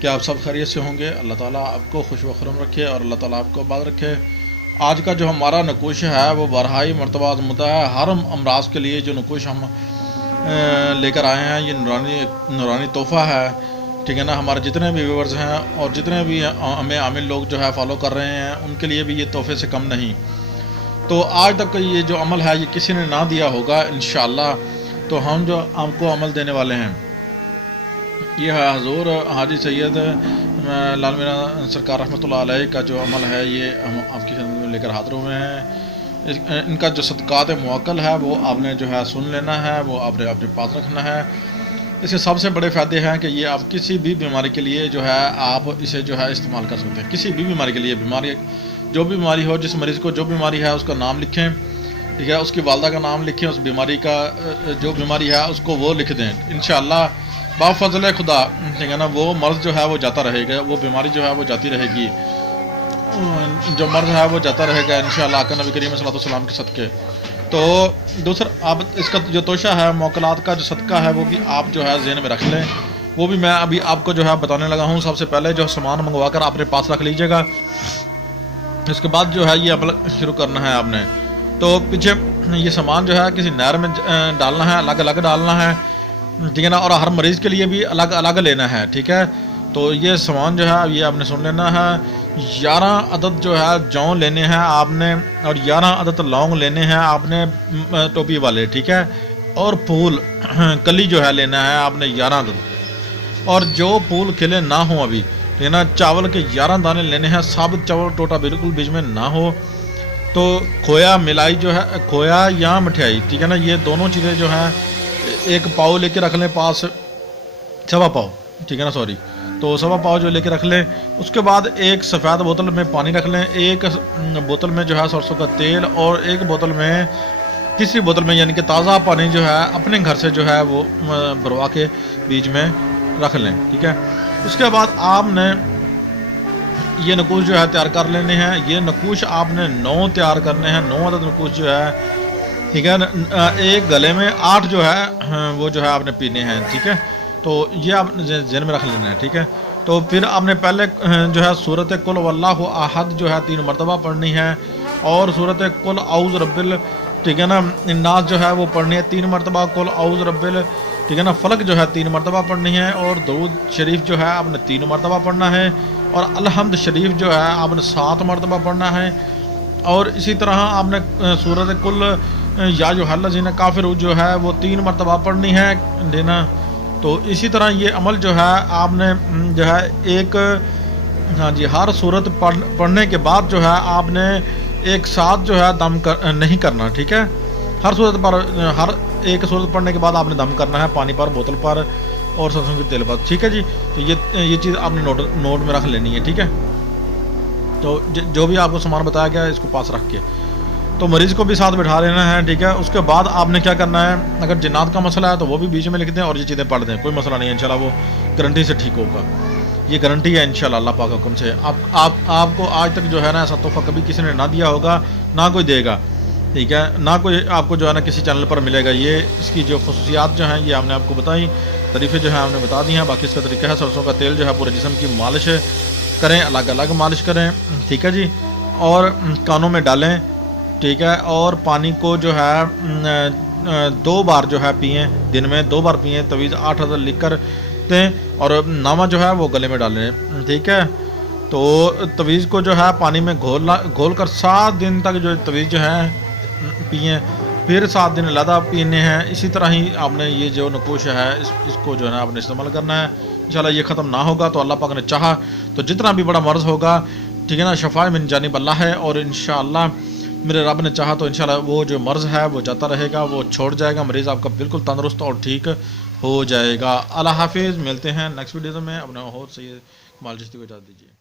کہ آپ سب خیریت سے ہوں گے. اللہ تعالیٰ آپ کو خوش و خرم رکھے اور اللہ تعالیٰ آپ کو آباد رکھے. آج کا جو ہمارا نقوش ہے وہ بارہائی مرتبہ آزمودہ ہے. ہر امراض کے لیے جو نقوش ہم لے کر آئے ہیں یہ نورانی تحفہ ہے. ٹھیک ہے نا. ہمارے جتنے بھی ویورز ہیں اور جتنے بھی ہمیں عامل لوگ جو ہے فالو کر رہے ہیں ان کے لیے بھی یہ تحفے سے کم نہیں. تو آج تک یہ جو عمل ہے یہ کسی نے نہ دیا ہوگا انشاءاللہ. تو ہم جو آپ کو عمل دینے والے ہیں یہ ہے حضور حاجی سید لال میرا سرکار رحمۃ اللہ علیہ کا جو عمل ہے یہ ہم آپ کی خدمت میں لے کر حاضر ہوئے ہیں. ان کا جو صدقات موکل ہے وہ آپ نے جو ہے سن لینا ہے, وہ آپ نے اپنے پاس رکھنا ہے. اس کے سب سے بڑے فائدے ہیں کہ یہ آپ کسی بھی بیماری کے لیے جو ہے آپ اسے جو ہے استعمال کر سکتے ہیں. کسی بھی بیماری کے لیے, بیماری جو بھی بیماری ہو, جس مریض کو جو بیماری ہے اس کا نام لکھیں. ٹھیک ہے. اس کی والدہ کا نام لکھیں, اس بیماری کا جو بیماری ہے اس کو وہ لکھ دیں. انشاءاللہ بفضل خدا ٹھیک ہے نا وہ مرض جو ہے وہ جاتا رہے گا, وہ بیماری جو ہے وہ جاتی رہے گی, جو مرض ہے وہ جاتا رہے گا انشاءاللہ آقا نبی کریم صلی اللہ علیہ وسلم کے صدقے. تو دوسرا آپ اس کا جو توشہ ہے موکلات کا جو صدقہ ہے وہ بھی آپ جو ہے ذہن میں رکھ لیں. وہ بھی میں ابھی آپ کو جو ہے بتانے لگا ہوں. سب سے پہلے جو سامان منگوا کر اپنے پاس رکھ لیجئے گا. اس کے بعد جو ہے یہ عمل شروع کرنا ہے آپ نے. تو پیچھے یہ سامان جو ہے کسی نہر میں ڈالنا ہے, الگ الگ ڈالنا ہے. ٹھیک ہے نا. اور ہر مریض کے لیے بھی الگ الگ لینا ہے. ٹھیک ہے. تو یہ سامان جو ہے یہ آپ نے سن لینا ہے. 11 عدد جو ہے جون لینے ہیں آپ نے, اور 11 عدد لونگ لینے ہیں آپ نے ٹوپی والے. ٹھیک ہے. اور پھول کلی جو ہے لینا ہے آپ نے 11 عدد. اور جو پھول کھلے نہ ہوں ابھی ٹھیک ہے نا, چاول کے 11 دانے لینے ہیں. ثابت چاول ٹوٹا بالکل بیچ میں نہ ہو. تو کھویا ملائی جو ہے, کھویا یا مٹھائی ٹھیک ہے نا, یہ دونوں چیزیں جو ہیں ایک پاؤ لے کے رکھ لیں پاس, سوا پاؤ ٹھیک ہے نا, سوری. تو سوا پاؤ جو لے کے رکھ لیں. اس کے بعد ایک سفید بوتل میں پانی رکھ لیں, ایک بوتل میں جو ہے سرسوں کا تیل, اور ایک بوتل میں تیسری بوتل میں یعنی کہ تازہ پانی جو ہے اپنے گھر سے جو ہے وہ بھروا کے بیچ میں رکھ لیں. ٹھیک ہے. اس کے بعد آپ نے یہ نقوش جو ہے تیار کر لینے ہیں. یہ نقوش آپ نے 9 تیار کرنے ہیں, 9 عدد نقوش جو ہے. ٹھیک ہے. ایک گلے میں 8 جو ہے وہ جو ہے آپ نے پینے ہیں. ٹھیک ہے. تو یہ آپ ذہن میں رکھ لینا ہے. ٹھیک ہے. تو پھر آپ نے پہلے جو ہے سورۃ قل واللہ احد جو ہے 3 مرتبہ پڑھنی ہے, اور سورۃ قل اعوذ رب ٹھیک ہے نا الناس جو ہے وہ پڑھنی ہے 3 مرتبہ. قل اعوذ رب ٹھیک ہے نا فلق جو ہے 3 مرتبہ پڑھنی ہے, اور درود شریف جو ہے آپ نے 3 مرتبہ پڑھنا ہے, اور الحمد شریف جو ہے آپ نے 7 مرتبہ پڑھنا ہے. اور اسی طرح آپ نے سورۃ قل یا ایھا الذین کافرون جو ہے وہ 3 مرتبہ پڑھنی ہے دینا. تو اسی طرح یہ عمل جو ہے آپ نے جو ہے ایک ہاں جی ہر صورت پڑھنے کے بعد جو ہے آپ نے ایک ساتھ جو ہے دم نہیں کرنا. ٹھیک ہے. ہر صورت پر ہر ایک صورت پڑھنے کے بعد آپ نے دم کرنا ہے پانی پر, بوتل پر, اور سرسوں کے تیل پر. ٹھیک ہے جی. تو یہ چیز آپ نے نوٹ میں رکھ لینی ہے. ٹھیک ہے. تو جو بھی آپ کو سامان بتایا گیا ہے اس کو پاس رکھ کے تو مریض کو بھی ساتھ بٹھا لینا ہے. ٹھیک ہے. اس کے بعد آپ نے کیا کرنا ہے, اگر جنات کا مسئلہ ہے تو وہ بھی بیچ میں لکھ دیں اور یہ چیزیں پڑھ دیں, کوئی مسئلہ نہیں ہے انشاءاللہ وہ گارنٹی سے ٹھیک ہوگا. یہ گارنٹی ہے انشاءاللہ اللہ پاک حکم سے. آپ کو آج تک جو ہے نا ایسا تحفہ کبھی کسی نے نہ دیا ہوگا, نہ کوئی دے گا. ٹھیک ہے. نہ کوئی آپ کو جو ہے نا کسی چینل پر ملے گا. یہ اس کی جو خصوصیات جو ہیں یہ ہم نے آپ کو بتائی, طریقے جو ہیں ہم نے بتا دی ہیں. باقی اس کا طریقہ ہے سرسوں کا تیل جو ہے پورے جسم کی مالش کریں, الگ الگ مالش کریں. ٹھیک ہے جی. اور کانوں میں ڈالیں. ٹھیک ہے. اور پانی کو جو ہے 2 بار جو ہے پئیں, دن میں 2 بار پئیں. تویز 8 عدد لکھ کر دیں, اور نامہ جو ہے وہ گلے میں ڈالیں. ٹھیک ہے. تو تویز کو جو ہے پانی میں گھول کر 7 دن تک جو تویز جو ہے پئیں, پھر 7 دن علیحدہ پینے ہیں. اسی طرح ہی آپ نے یہ جو نقوش ہے اس کو جو ہے نا آپ نے استعمال کرنا ہے. انشاءاللہ یہ ختم نہ ہوگا تو اللہ پاک نے چاہا تو جتنا بھی بڑا مرض ہوگا ٹھیک ہے نا شفا من جانب اللہ ہے, اور انشاءاللہ میرے رب نے چاہا تو انشاءاللہ وہ جو مرض ہے وہ جاتا رہے گا, وہ چھوڑ جائے گا. مریض آپ کا بالکل تندرست اور ٹھیک ہو جائے گا. اللہ حافظ. ملتے ہیں نیکسٹ ویڈیو میں. اپنا اور صحیح مال جستی کو اجازت دیجیے.